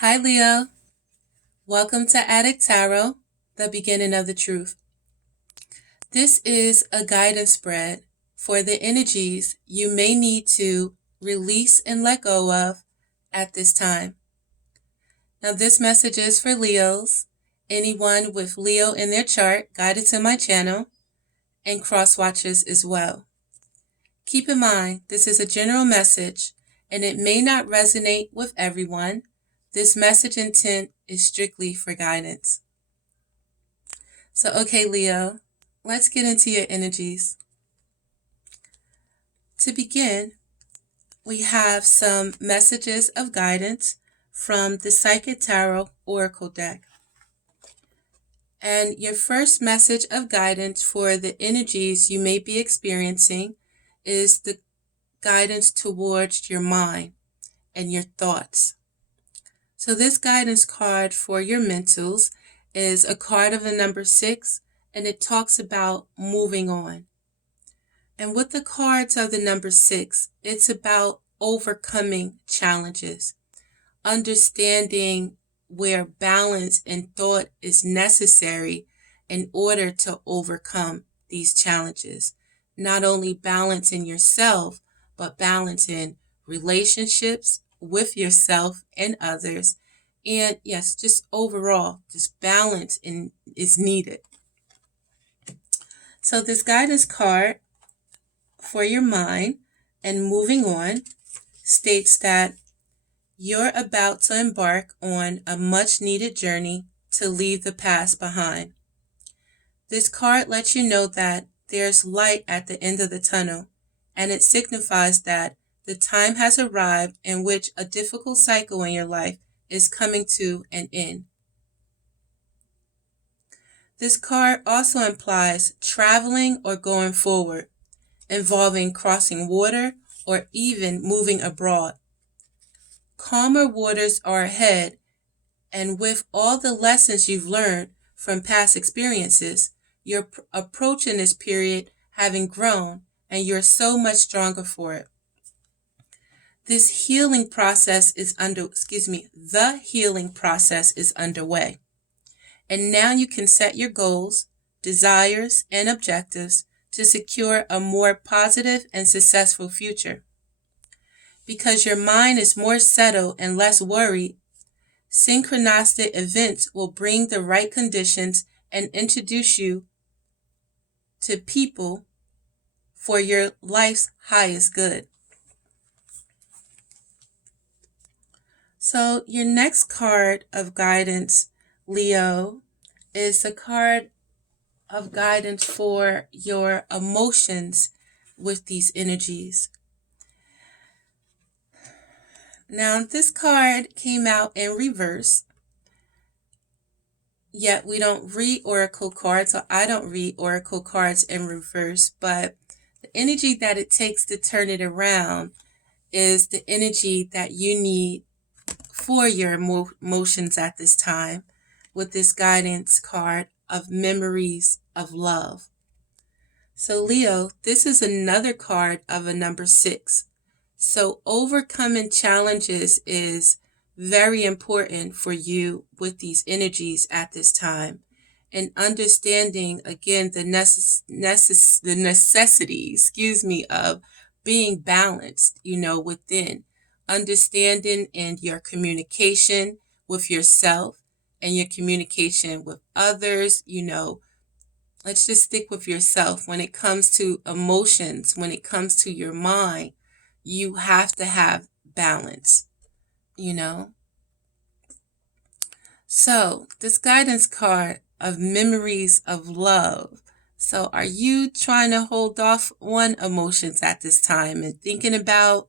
Hi, Leo. Welcome to Adik Tarot, the beginning of the truth. This is a guidance spread for the energies you may need to release and let go of at this time. Now, this message is for Leos, anyone with Leo in their chart guided to my channel, and cross watchers as well. Keep in mind, this is a general message and it may not resonate with everyone. This message intent is strictly for guidance. So, okay, Leo, let's get into your energies. To begin, we have some messages of guidance from the Psychic Tarot Oracle deck. And your first message of guidance for the energies you may be experiencing is the guidance towards your mind and your thoughts. So this guidance card for your mentals is a card of the number 6, and it talks about moving on. And with the cards of the number 6, it's about overcoming challenges, understanding where balance and thought is necessary in order to overcome these challenges. Not only balance in yourself, but balance in relationships with yourself and others. And yes, just overall, just balance is needed. So this guidance card for your mind and moving on states that you're about to embark on a much needed journey to leave the past behind. This card lets you know that there's light at the end of the tunnel, and it signifies that the time has arrived in which a difficult cycle in your life is coming to an end. This card also implies traveling or going forward, involving crossing water or even moving abroad. Calmer waters are ahead, and with all the lessons you've learned from past experiences, you're approaching this period having grown, and you're so much stronger for it. The healing process is underway. And now you can set your goals, desires, and objectives to secure a more positive and successful future. Because your mind is more settled and less worried, synchronistic events will bring the right conditions and introduce you to people for your life's highest good. So your next card of guidance, Leo, is a card of guidance for your emotions with these energies. Now, this card came out in reverse, yet we don't read oracle cards, or I don't read oracle cards in reverse, but the energy that it takes to turn it around is the energy that you need for your emotions at this time with this guidance card of memories of love. So Leo, this is another card of a number 6. So overcoming challenges is very important for you with these energies at this time. And understanding, again, the necessity, of being balanced, within. Understanding in your communication with yourself and your communication with others, let's just stick with yourself. When it comes to emotions, when it comes to your mind, you have to have balance, So this guidance card of memories of love. So are you trying to hold off on emotions at this time and thinking about,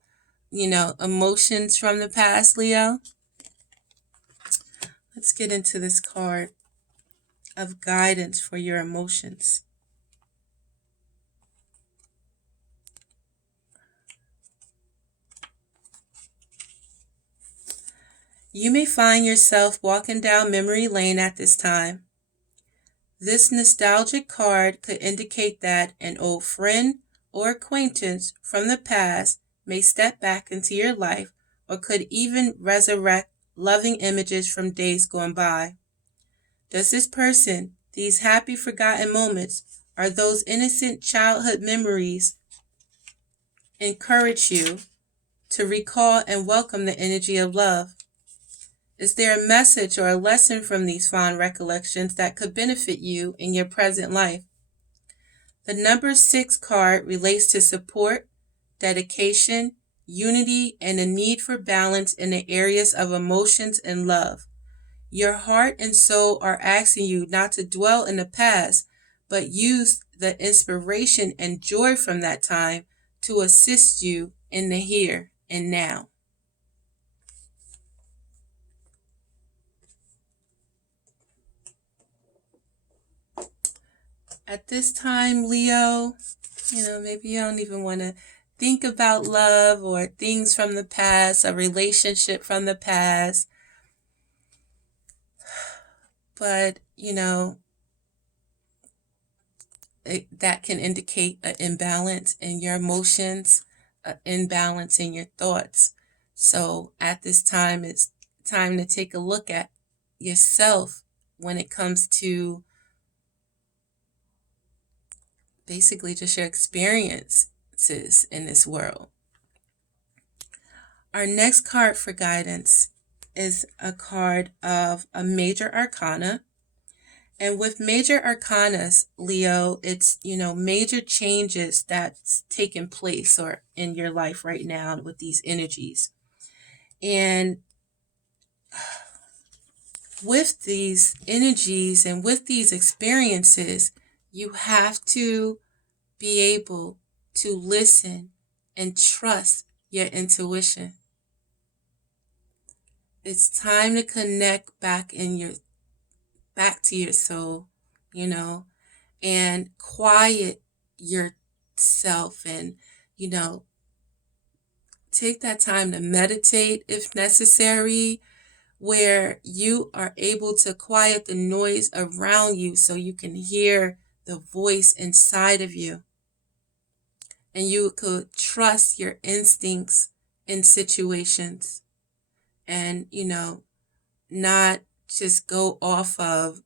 emotions from the past, Leo? Let's get into this card of guidance for your emotions. You may find yourself walking down memory lane at this time. This nostalgic card could indicate that an old friend or acquaintance from the past may step back into your life, or could even resurrect loving images from days gone by. Does this person, these happy forgotten moments, are those innocent childhood memories, encourage you to recall and welcome the energy of love? Is there a message or a lesson from these fond recollections that could benefit you in your present life? The number 6 card relates to support, dedication, unity, and a need for balance in the areas of emotions and love. Your heart and soul are asking you not to dwell in the past, but use the inspiration and joy from that time to assist you in the here and now. At this time, Leo, maybe you don't even want to think about love or things from the past, a relationship from the past. But, that can indicate an imbalance in your emotions, an imbalance in your thoughts. So at this time, it's time to take a look at yourself when it comes to basically just your experiences in this world. Our next card for guidance is a card of a major arcana. And with major arcanas, Leo, it's, major changes that's taking place or in your life right now with these energies. And with these energies and with these experiences, you have to be able to listen and trust your intuition. It's time to connect back to your soul, and quiet yourself and, take that time to meditate if necessary, where you are able to quiet the noise around you so you can hear the voice inside of you. And you could trust your instincts in situations and, not just go off of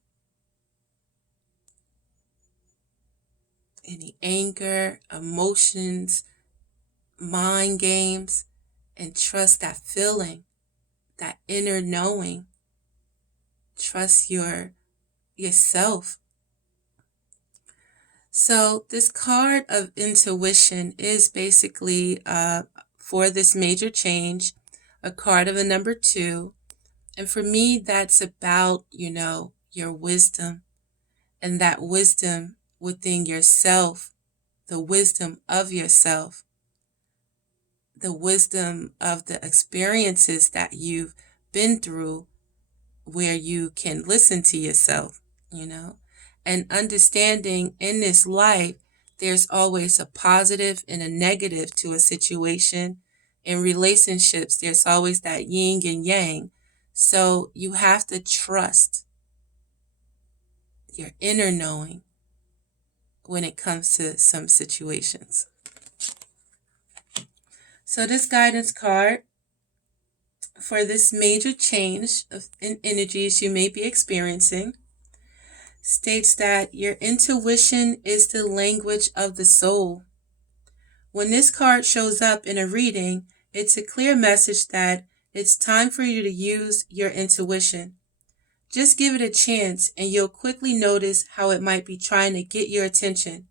any anger, emotions, mind games, and trust that feeling, that inner knowing. Trust yourself. So this card of intuition is basically for this major change, a card of a number 2. And for me, that's about, your wisdom, and that wisdom within yourself, the wisdom of yourself, the wisdom of the experiences that you've been through, where you can listen to yourself, and understanding in this life, there's always a positive and a negative to a situation. In relationships, there's always that yin and yang. So you have to trust your inner knowing when it comes to some situations. So this guidance card for this major change in energies you may be experiencing states that your intuition is the language of the soul. When this card shows up in a reading, it's a clear message that it's time for you to use your intuition. Just give it a chance and you'll quickly notice how it might be trying to get your attention.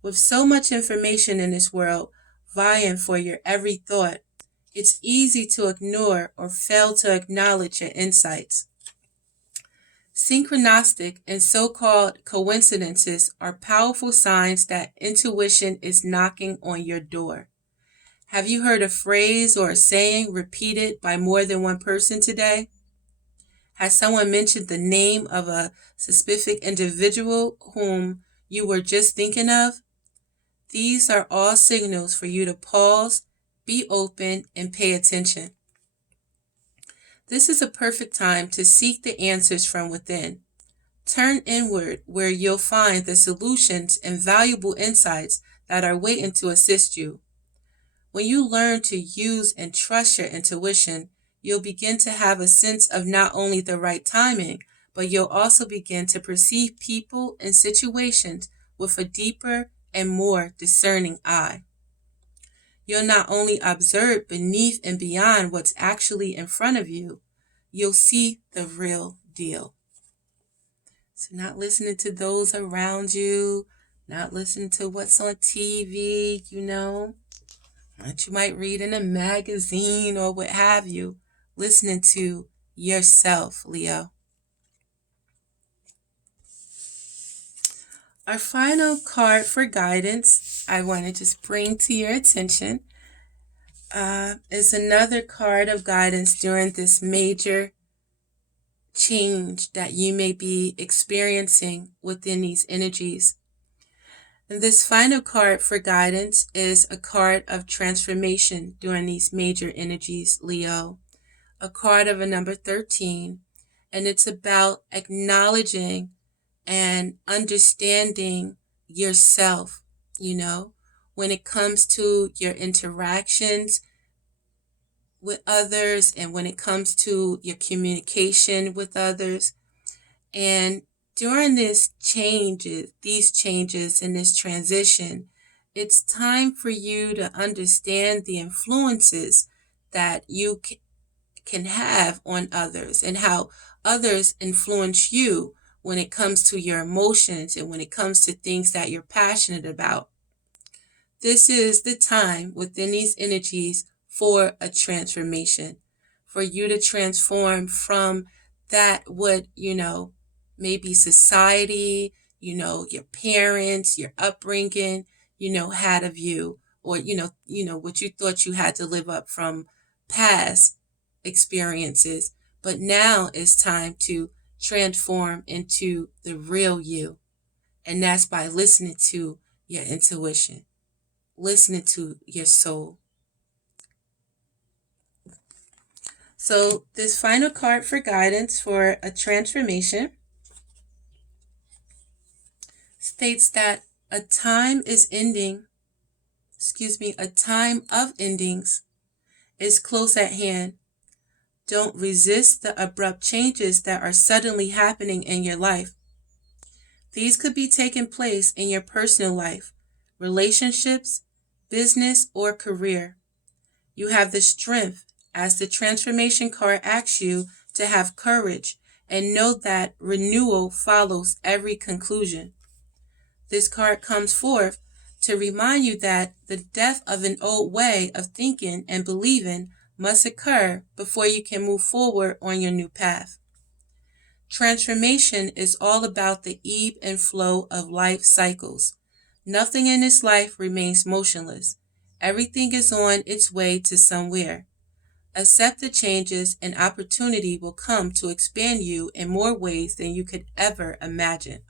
With so much information in this world vying for your every thought, it's easy to ignore or fail to acknowledge your insights. Synchronistic and so-called coincidences are powerful signs that intuition is knocking on your door. Have you heard a phrase or a saying repeated by more than one person today? Has someone mentioned the name of a specific individual whom you were just thinking of? These are all signals for you to pause, be open, and pay attention. This is a perfect time to seek the answers from within. Turn inward where you'll find the solutions and valuable insights that are waiting to assist you. When you learn to use and trust your intuition, you'll begin to have a sense of not only the right timing, but you'll also begin to perceive people and situations with a deeper and more discerning eye. You'll not only observe beneath and beyond what's actually in front of you, you'll see the real deal. So not listening to those around you, not listening to what's on TV, what you might read in a magazine or what have you. Listening to yourself, Leo. Our final card for guidance I want to just bring to your attention is another card of guidance during this major change that you may be experiencing within these energies. And this final card for guidance is a card of transformation during these major energies, Leo. A card of a number 13. And it's about acknowledging and understanding yourself, when it comes to your interactions with others and when it comes to your communication with others. And during these changes and this transition, it's time for you to understand the influences that you can have on others and how others influence you when it comes to your emotions and when it comes to things that you're passionate about. This is the time within these energies for a transformation, for you to transform from that what, maybe society, your parents, your upbringing, had of you, or, what you thought you had to live up from past experiences. But now it's time to transform into the real you. And that's by listening to your intuition, listening to your soul. So this final card for guidance for a transformation states that a time of endings is close at hand. Don't resist the abrupt changes that are suddenly happening in your life. These could be taking place in your personal life, relationships, business, or career. You have the strength, as the transformation card asks you, to have courage and know that renewal follows every conclusion. This card comes forth to remind you that the death of an old way of thinking and believing must occur before you can move forward on your new path. Transformation is all about the ebb and flow of life cycles. Nothing in this life remains motionless. Everything is on its way to somewhere. Accept the changes and opportunity will come to expand you in more ways than you could ever imagine.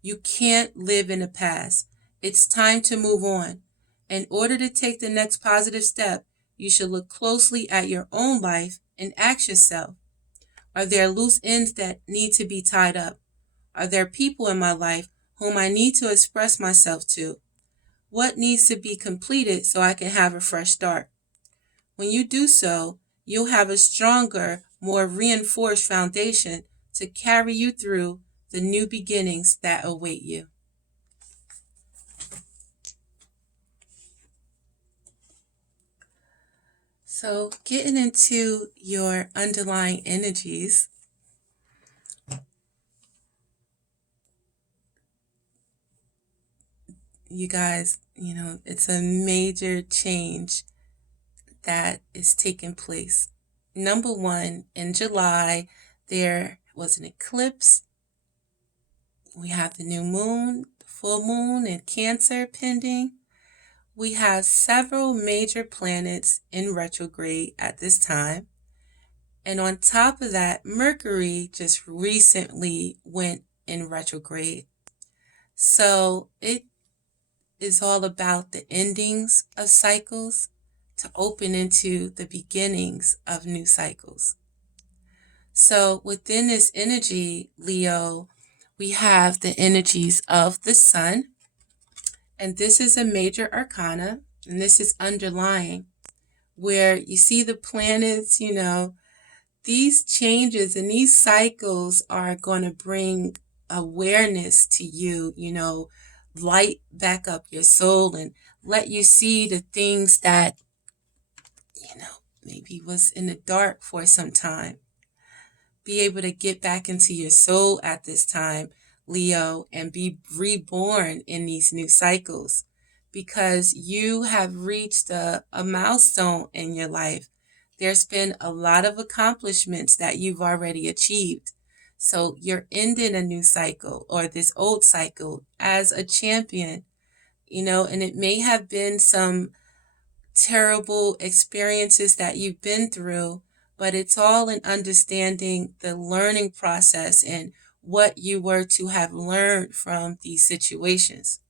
You can't live in the past. It's time to move on. In order to take the next positive step, you should look closely at your own life and ask yourself, are there loose ends that need to be tied up? Are there people in my life whom I need to express myself to? What needs to be completed so I can have a fresh start? When you do so, you'll have a stronger, more reinforced foundation to carry you through the new beginnings that await you. So, getting into your underlying energies, you guys, it's a major change that is taking place. Number one, in July, there was an eclipse. We have the new moon, the full moon in Cancer pending. We have several major planets in retrograde at this time. And on top of that, Mercury just recently went in retrograde. So it is all about the endings of cycles to open into the beginnings of new cycles. So within this energy, Leo, we have the energies of the sun. And this is a major arcana, and this is underlying. where you see the planets, these changes and these cycles are going to bring awareness to you, light back up your soul and let you see the things that, maybe was in the dark for some time. Be able to get back into your soul at this time, Leo, and be reborn in these new cycles because you have reached a milestone in your life. There's been a lot of accomplishments that you've already achieved. So you're ending a new cycle or this old cycle as a champion, and it may have been some terrible experiences that you've been through, but it's all in understanding the learning process and what you were to have learned from these situations.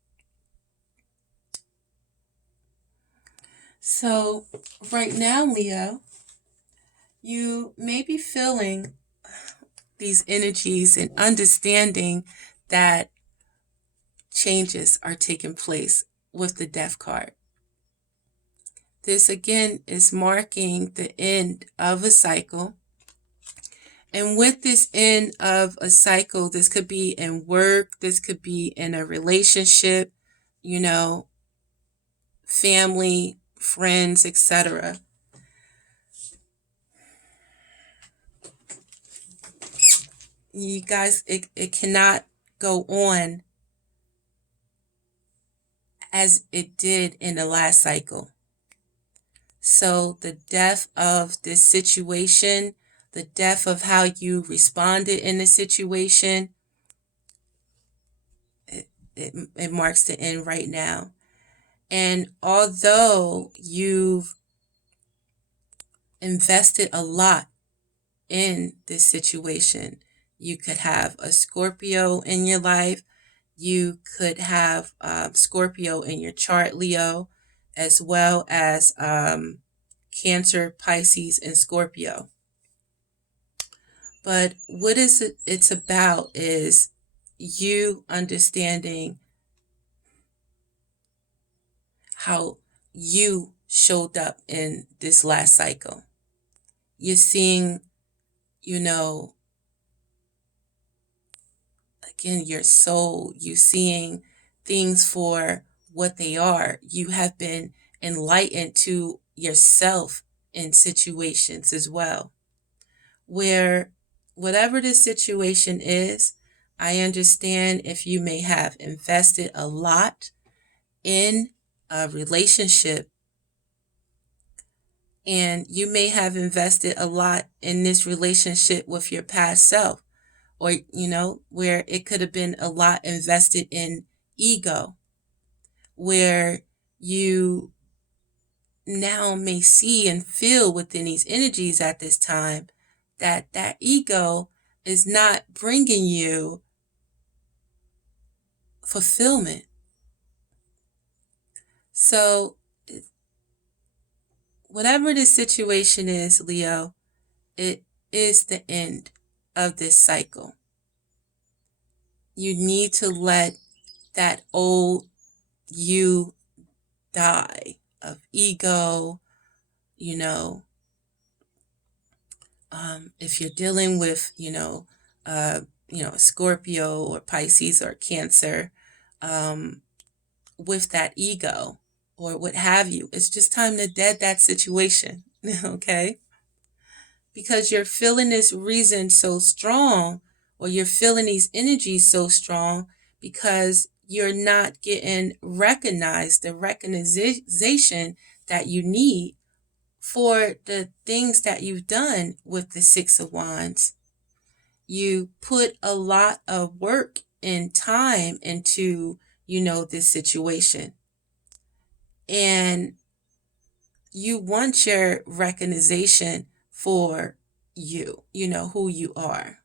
So, right now, Leo, you may be feeling these energies and understanding that changes are taking place with the Death card. This again is marking the end of a cycle. And with this end of a cycle, this could be in work, this could be in a relationship, family, friends, etc. You guys, it cannot go on as it did in the last cycle. So the death of this situation, the death of how you responded in the situation, it marks the end right now. And although you've invested a lot in this situation, you could have a Scorpio in your life, you could have Scorpio in your chart, Leo, as well as Cancer, Pisces, and Scorpio. But what it's about is you understanding how you showed up in this last cycle. You're seeing, again, your soul. You're seeing things for what they are. You have been enlightened to yourself in situations as well, where whatever the situation is, I understand if you may have invested a lot in a relationship and you may have invested a lot in this relationship with your past self, or, where it could have been a lot invested in ego, where you now may see and feel within these energies at this time that ego is not bringing you fulfillment. So whatever the situation is, Leo, it is the end of this cycle. You need to let that old you die of ego, if you're dealing with, Scorpio or Pisces or Cancer, with that ego or what have you, it's just time to dead that situation, okay? Because you're feeling this reason so strong, or you're feeling these energies so strong because you're not getting recognized, the recognition that you need for the things that you've done with the Six of Wands. You put a lot of work and time into, this situation. And you want your recognition for you, who you are.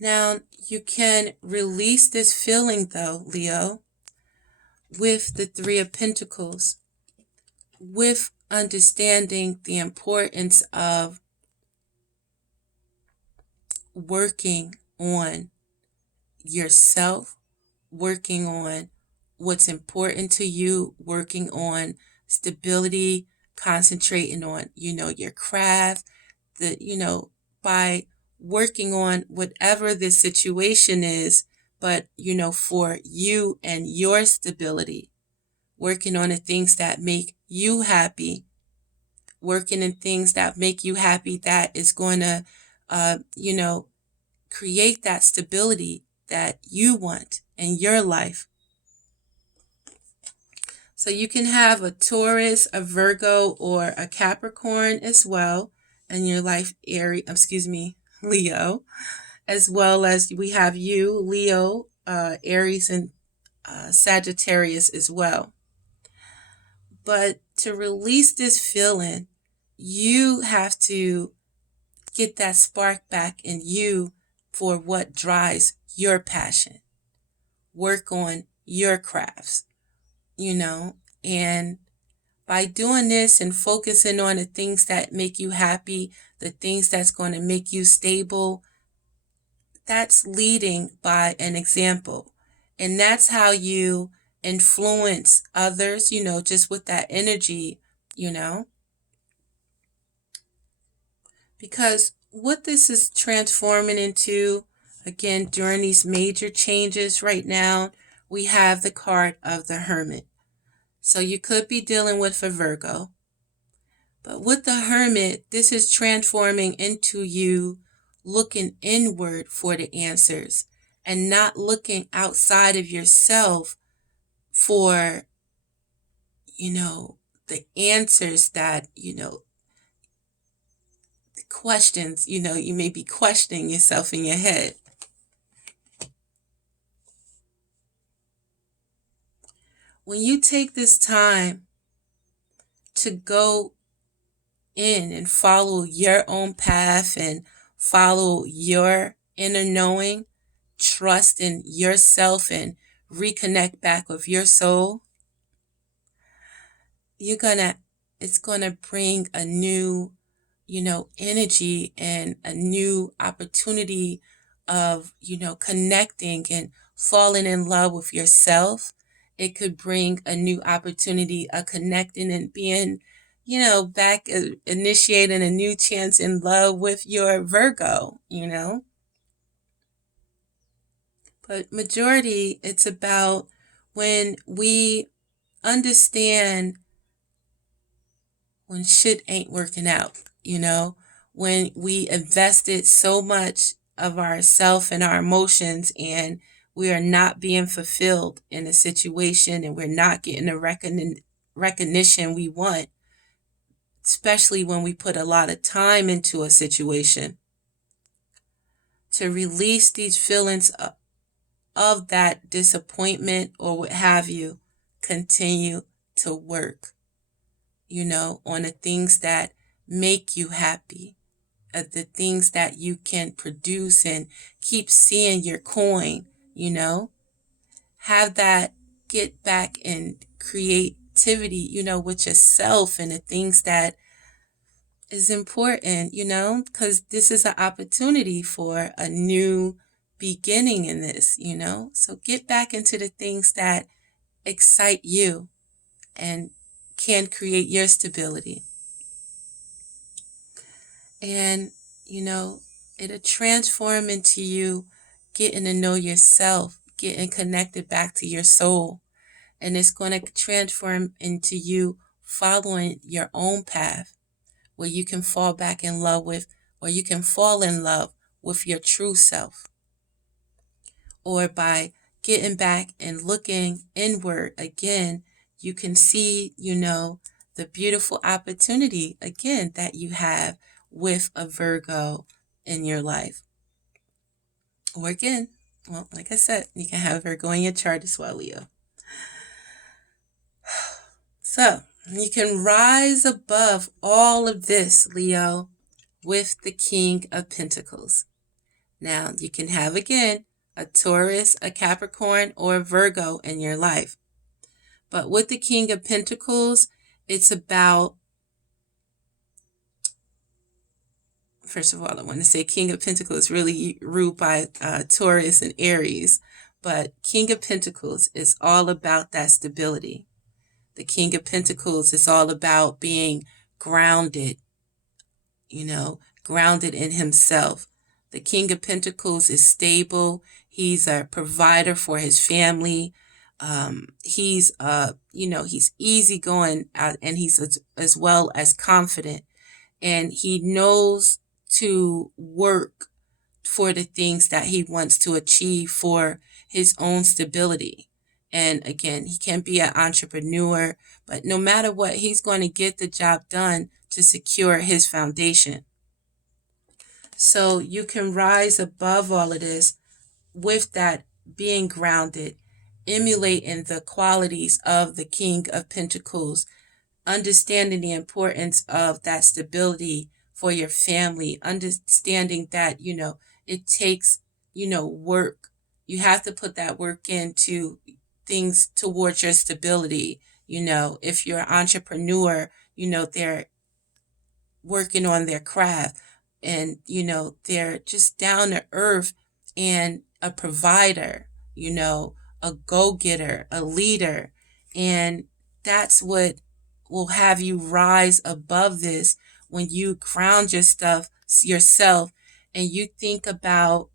Now, you can release this feeling, though, Leo, with the Three of Pentacles, with understanding the importance of working on yourself, working on what's important to you, working on stability, concentrating on, your craft, by working on whatever the situation is, but, for you and your stability, working on the things that make you happy, working in things that make you happy, that is going to, create that stability that you want in your life. So you can have a Taurus, a Virgo, or a Capricorn as well in your life, Leo, as well as we have you, Leo, Aries, and Sagittarius as well. But to release this feeling, you have to get that spark back in you for what drives your passion. Work on your crafts, and by doing this and focusing on the things that make you happy, the things that's going to make you stable, that's leading by an example. And that's how you influence others, just with that energy, Because what this is transforming into, again, during these major changes right now, we have the card of the Hermit. So you could be dealing with a Virgo. But with the Hermit, this is transforming into you looking inward for the answers and not looking outside of yourself for, the answers that, the questions, you may be questioning yourself in your head. When you take this time to go in and follow your own path and follow your inner knowing, trust in yourself and reconnect back with your soul, it's gonna bring a new, energy and a new opportunity of, connecting and falling in love with yourself. It could bring a new opportunity of connecting and being, back, initiating a new chance in love with your Virgo, But majority, it's about when we understand when shit ain't working out, when we invested so much of ourself and our emotions and we are not being fulfilled in a situation and we're not getting the recognition we want, especially when we put a lot of time into a situation. To release these feelings of that disappointment or what have you, continue to work, on the things that make you happy, the things that you can produce and keep seeing your coin, have that get back in creativity, with yourself and the things that is important, because this is an opportunity for a new beginning in this, So get back into the things that excite you and can create your stability. And, it'll transform into you getting to know yourself, getting connected back to your soul. And it's going to transform into you following your own path where you can fall back in love with, or you can fall in love with your true self. Or by getting back and looking inward again, you can see, the beautiful opportunity again that you have with a Virgo in your life. Or again, well, like I said, you can have Virgo in your chart as well, Leo. So you can rise above all of this, Leo, with the King of Pentacles. Now, you can have, again, a Taurus, a Capricorn, or a Virgo in your life. But with the King of Pentacles, it's about first of all, I want to say King of Pentacles really ruled by Taurus and Aries. But King of Pentacles is all about that stability. The King of Pentacles is all about being grounded, grounded in himself. The King of Pentacles is stable. He's a provider for his family. He's easygoing and he's as well as confident. And he knows to work for the things that he wants to achieve for his own stability. And again, he can be an entrepreneur, but no matter what, he's going to get the job done to secure his foundation. So you can rise above all of this with that being grounded, emulating the qualities of the King of Pentacles, understanding the importance of that stability for your family, understanding that, it takes, work. You have to put that work into things towards your stability. If you're an entrepreneur, they're working on their craft and, they're just down to earth and a provider, a go-getter, a leader. And that's what will have you rise above this when you ground yourself and you think about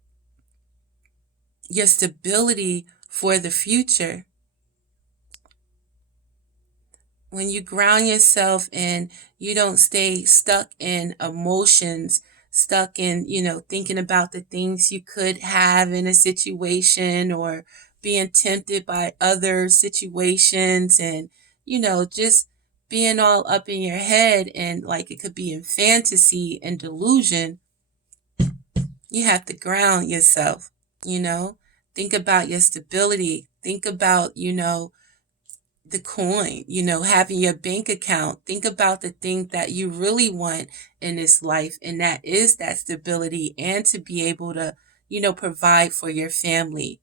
your stability for the future. When you ground yourself and you don't stay stuck in emotions, stuck in, thinking about the things you could have in a situation or being tempted by other situations and, just being all up in your head and like it could be in fantasy and delusion. You have to ground yourself, think about your stability. Think about, the coin, having your bank account. Think about the thing that you really want in this life, and that is that stability and to be able to, provide for your family,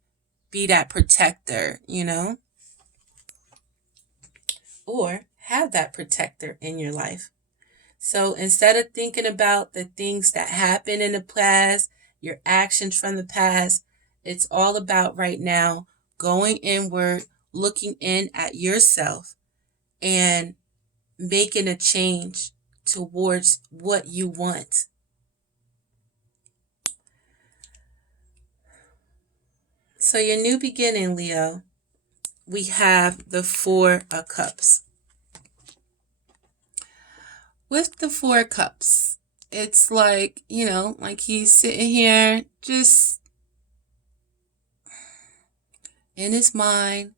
be that protector, or have that protector in your life. So instead of thinking about the things that happened in the past, your actions from the past, it's all about right now going inward, looking in at yourself and making a change towards what you want. So your new beginning, Leo, we have the Four of Cups. With the Four of Cups, it's like, like he's sitting here just in his mind.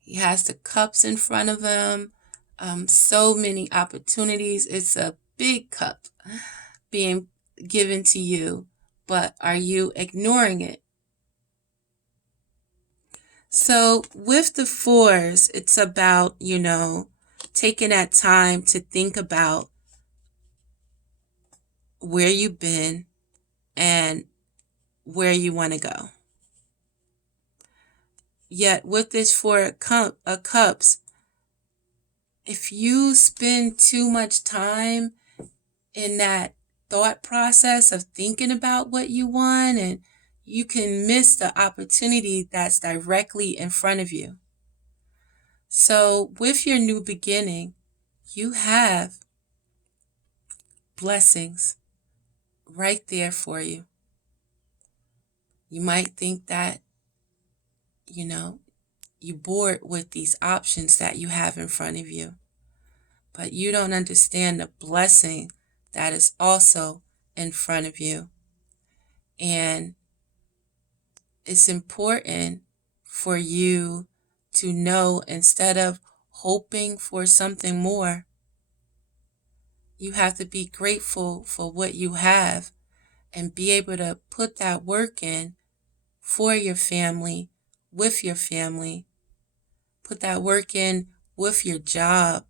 He has the cups in front of him. So many opportunities. It's a big cup being given to you, but are you ignoring it? So with the fours, it's about, taking that time to think about where you've been and where you want to go. Yet with this Four of Cups, if you spend too much time in that thought process of thinking about what you want, and you can miss the opportunity that's directly in front of you. So with your new beginning, you have blessings right there for you. You might think that, you're bored with these options that you have in front of you, but you don't understand the blessing that is also in front of you. And it's important for you to know, instead of hoping for something more, you have to be grateful for what you have and be able to put that work in for your family, with your family. Put that work in with your job,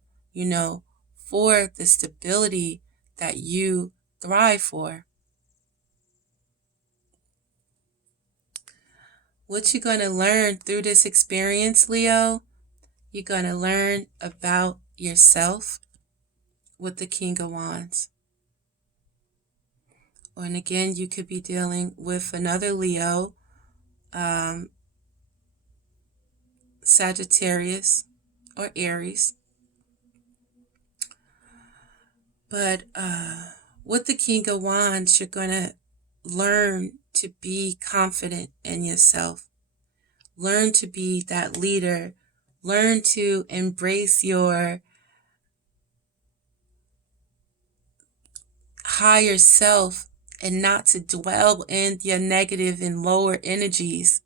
for the stability that you thrive for. What you're going to learn through this experience, Leo, you're going to learn about yourself with the King of Wands. And again, you could be dealing with another Leo, Sagittarius, or Aries. But with the King of Wands, you're going to learn to be confident in yourself. Learn to be that leader. Learn to embrace your higher self and not to dwell in your negative and lower energies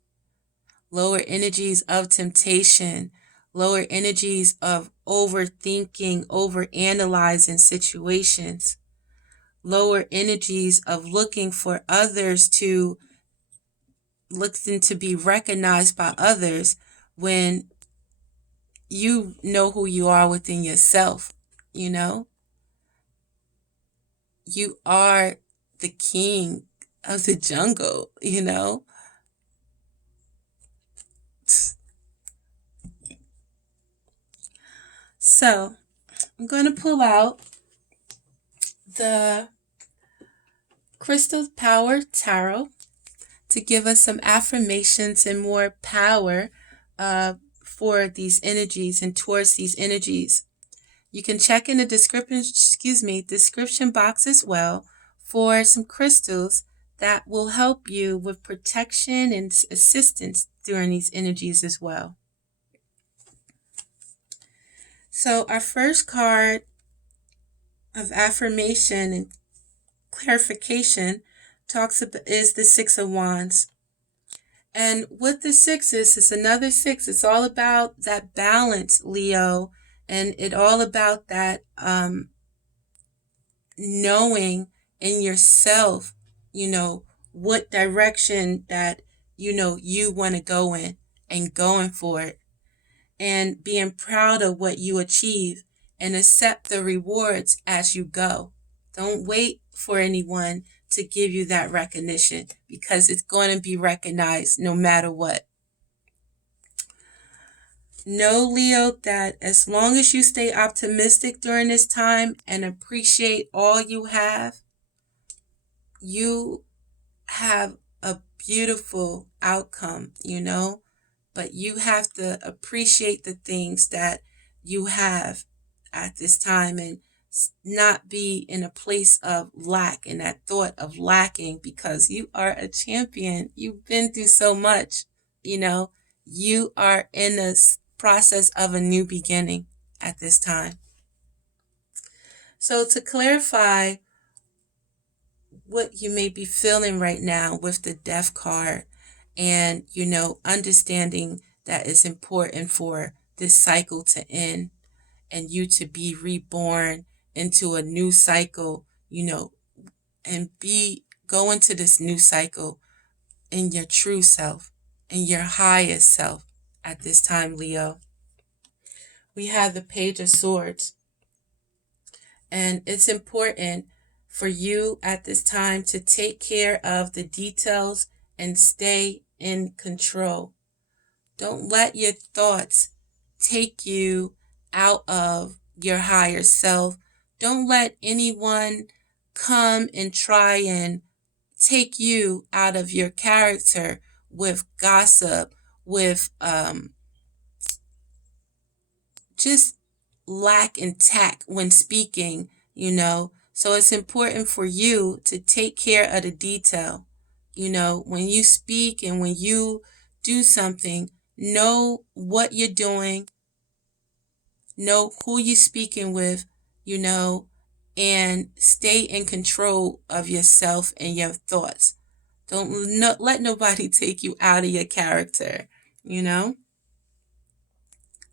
of temptation, lower energies of overthinking, overanalyzing situations, lower energies of looking for others to be recognized by others when you know who you are within yourself. You are the king of the jungle. So I'm going to pull out the Crystal Power Tarot to give us some affirmations and more power for these energies and towards these energies. You can check in the description box as well for some crystals that will help you with protection and assistance during these energies as well. So our first card of affirmation and clarification is the Six of Wands. And with the sixes, it's another six. It's all about that balance, Leo. And it's all about that knowing in yourself, what direction that, you want to go in and going for it. And being proud of what you achieve and accept the rewards as you go. Don't wait for anyone to give you that recognition because it's going to be recognized no matter what. Know, Leo, that as long as you stay optimistic during this time and appreciate all you have a beautiful outcome, but you have to appreciate the things that you have at this time and not be in a place of lack and that thought of lacking because you are a champion. You've been through so much, you are in a process of a new beginning at this time. So to clarify what you may be feeling right now with the Death card and, understanding that it's important for this cycle to end and you to be reborn into a new cycle, and go into this new cycle in your true self, in your highest self at this time, Leo. We have the Page of Swords. And it's important for you at this time to take care of the details and stay in control. Don't let your thoughts take you out of your higher self. Don't let anyone come and try and take you out of your character with gossip, with just lack in tact when speaking, So it's important for you to take care of the detail. When you speak and when you do something, know what you're doing, know who you're speaking with, and stay in control of yourself and your thoughts. Don't let nobody take you out of your character,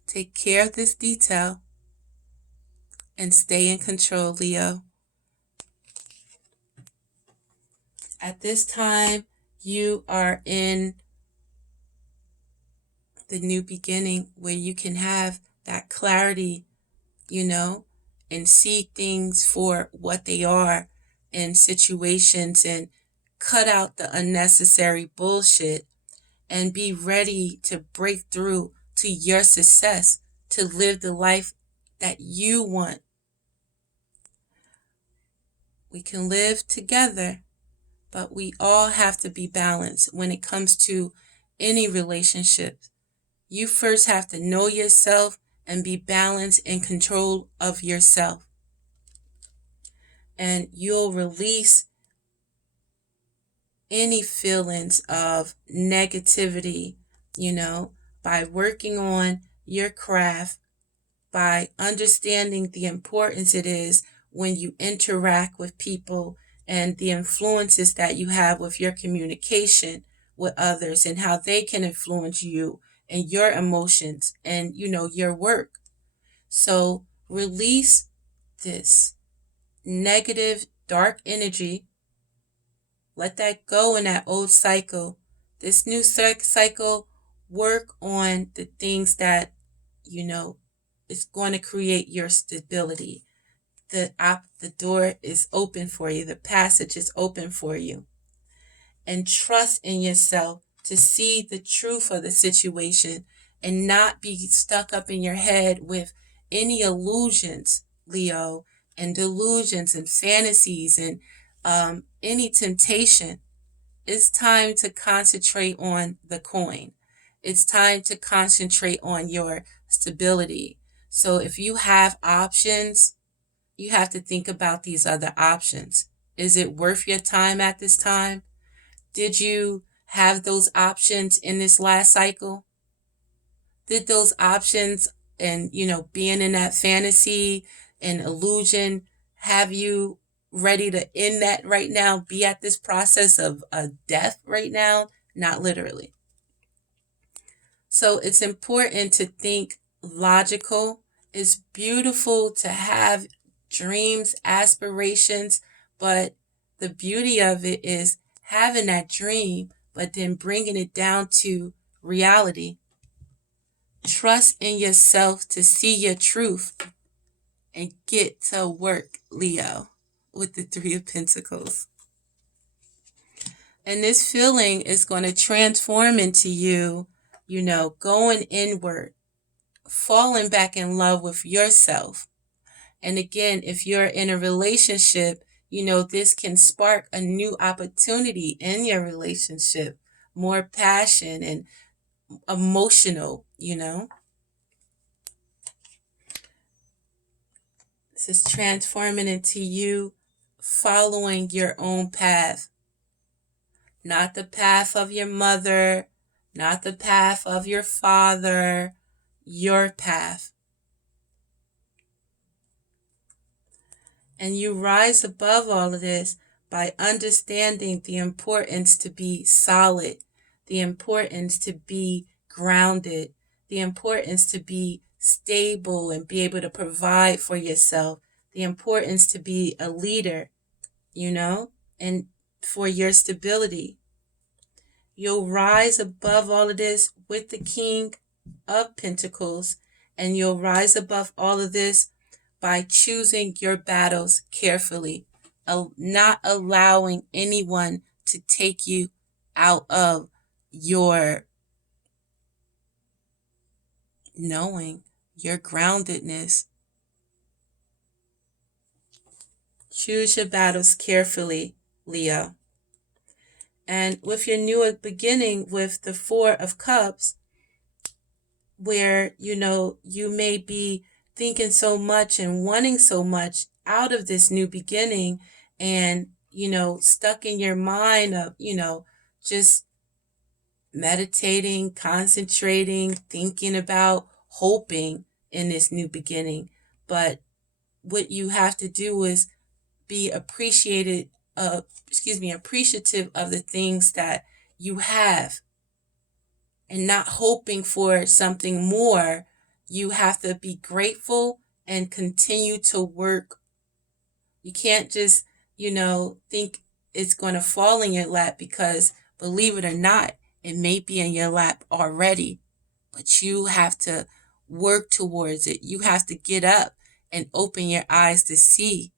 Take care of this detail and stay in control, Leo. At this time, you are in the new beginning where you can have that clarity, and see things for what they are in situations and cut out the unnecessary bullshit and be ready to break through to your success, to live the life that you want. We can live together But we all have to be balanced when it comes to any relationship. You first have to know yourself and be balanced in control of yourself. And you'll release any feelings of negativity, by working on your craft, by understanding the importance it is when you interact with people and the influences that you have with your communication with others and how they can influence you and your emotions and, your work. So release this negative, dark energy. Let that go in that old cycle. This new cycle, work on the things that, is going to create your stability. The door is open for you. The passage is open for you. And trust in yourself to see the truth of the situation and not be stuck up in your head with any illusions, Leo, and delusions and fantasies and any temptation. It's time to concentrate on the coin. It's time to concentrate on your stability. So if you have options, you have to think about these other options. Is it worth your time at this time? Did you have those options in this last cycle? Did those options and, being in that fantasy and illusion have you ready to end that right now? Be at this process of a death right now? Not literally. So it's important to think logical. It's beautiful to have dreams, aspirations, but the beauty of it is having that dream, but then bringing it down to reality. Trust in yourself to see your truth and get to work, Leo, with the Three of Pentacles. And this feeling is going to transform into you, going inward, falling back in love with yourself. And again, if you're in a relationship, this can spark a new opportunity in your relationship, more passion and emotional, This is transforming into you following your own path. Not the path of your mother, not the path of your father, your path. And you rise above all of this by understanding the importance to be solid, the importance to be grounded, the importance to be stable and be able to provide for yourself, the importance to be a leader, and for your stability. You'll rise above all of this with the King of Pentacles, and you'll rise above all of this by choosing your battles carefully, not allowing anyone to take you out of your knowing, your groundedness. Choose your battles carefully, Leo. And with your new beginning with the Four of Cups, where, you may be thinking so much and wanting so much out of this new beginning and, stuck in your mind of, just meditating, concentrating, thinking about, hoping in this new beginning. But what you have to do is be appreciative of the things that you have and not hoping for something more. You have to be grateful and continue to work. You can't just, think it's going to fall in your lap, because believe it or not, it may be in your lap already, but you have to work towards it. You have to get up and open your eyes to see.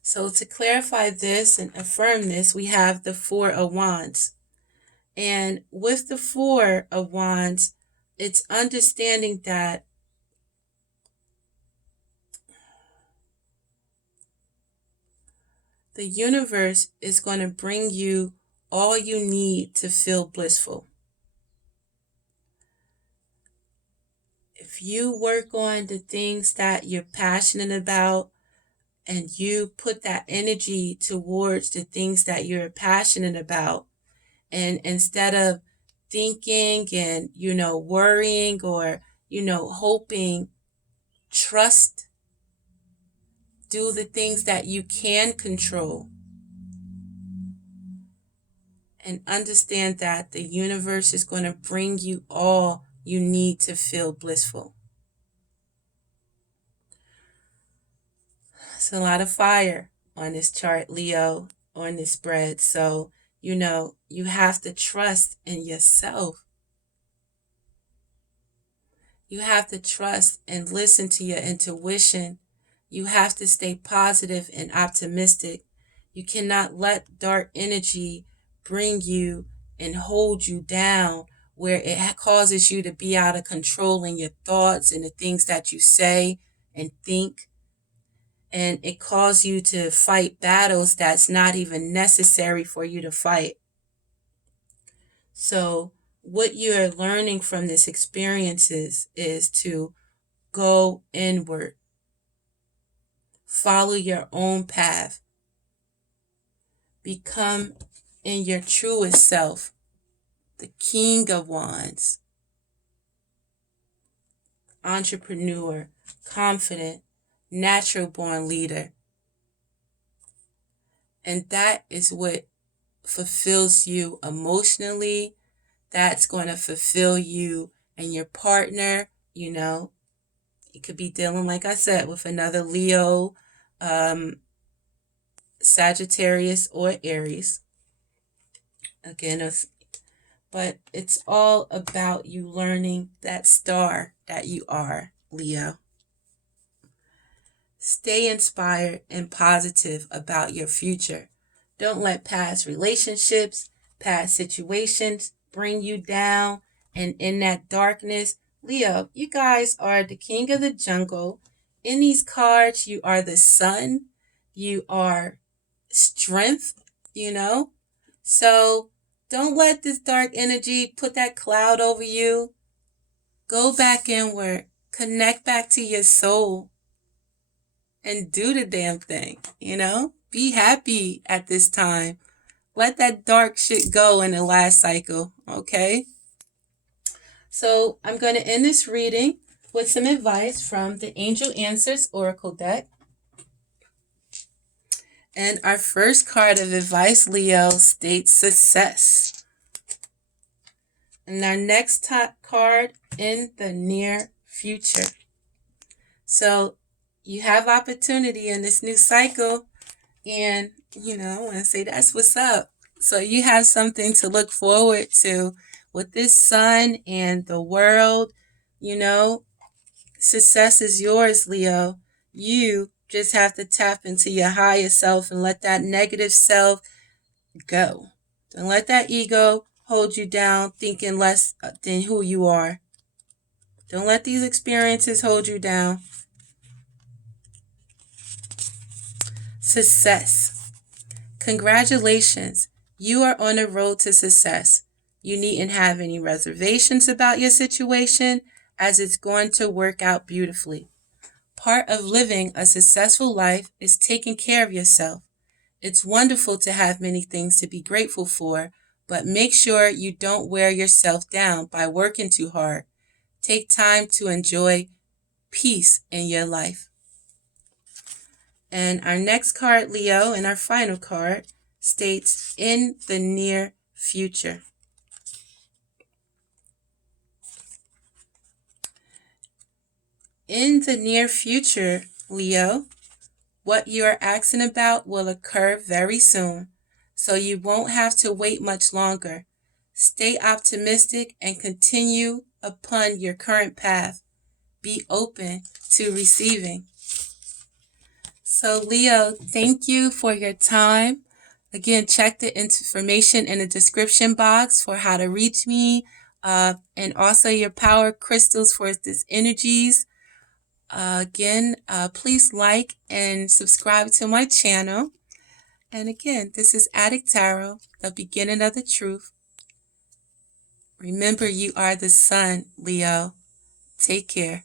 So to clarify this and affirm this, we have the Four of Wands. And with the Four of Wands, it's understanding that The universe is going to bring you all you need to feel blissful. If you work on the things that you're passionate about and you put that energy towards the things that you're passionate about, and instead of thinking and, worrying or, hoping, trust, do the things that you can control, and understand that the universe is going to bring you all you need to feel blissful. It's a lot of fire on this chart, Leo, on this spread. So, you have to trust in yourself. You have to trust and listen to your intuition. You have to stay positive and optimistic. You cannot let dark energy bring you and hold you down where it causes you to be out of control in your thoughts and the things that you say and think. And it causes you to fight battles that's not even necessary for you to fight. So what you're learning from this experience is to go inward. Follow your own path. Become in your truest self, the King of Wands, entrepreneur, confident, natural born leader. And that is what fulfills you emotionally. That's going to fulfill you and your partner. You could be dealing, like I said, with another Leo, Sagittarius, or Aries. Again, but it's all about you learning that star that you are, Leo. Stay inspired and positive about your future. Don't let past relationships, past situations bring you down. And in that darkness, Leo, you guys are the king of the jungle. In these cards, you are the sun. You are strength, So don't let this dark energy put that cloud over you. Go back inward. Connect back to your soul. And do the damn thing, Be happy at this time. Let that dark shit go in the last cycle, okay? So I'm going to end this reading with some advice from the Angel Answers Oracle deck. And our first card of advice, Leo, states success. And our next card, in the near future. So you have opportunity in this new cycle. And, I want to say that's what's up. So you have something to look forward to with this sun and the world. Success is yours, Leo. You just have to tap into your higher self and let that negative self go. Don't let that ego hold you down thinking less than who you are. Don't let these experiences hold you down. Success. Congratulations. You are on a road to success. You needn't have any reservations about your situation, as it's going to work out beautifully. Part of living a successful life is taking care of yourself. It's wonderful to have many things to be grateful for, but make sure you don't wear yourself down by working too hard. Take time to enjoy peace in your life. And our next card, Leo, and our final card, states in the near future. In the near future, Leo, what you are asking about will occur very soon, so you won't have to wait much longer. Stay optimistic and continue upon your current path. Be open to receiving. So, Leo, thank you for your time. Again, check the information in the description box for how to reach me, and also your power crystals for these energies. Again, please like and subscribe to my channel. And again, this is Adik Tarot, the beginning of the truth. Remember, you are the sun, Leo. Take care.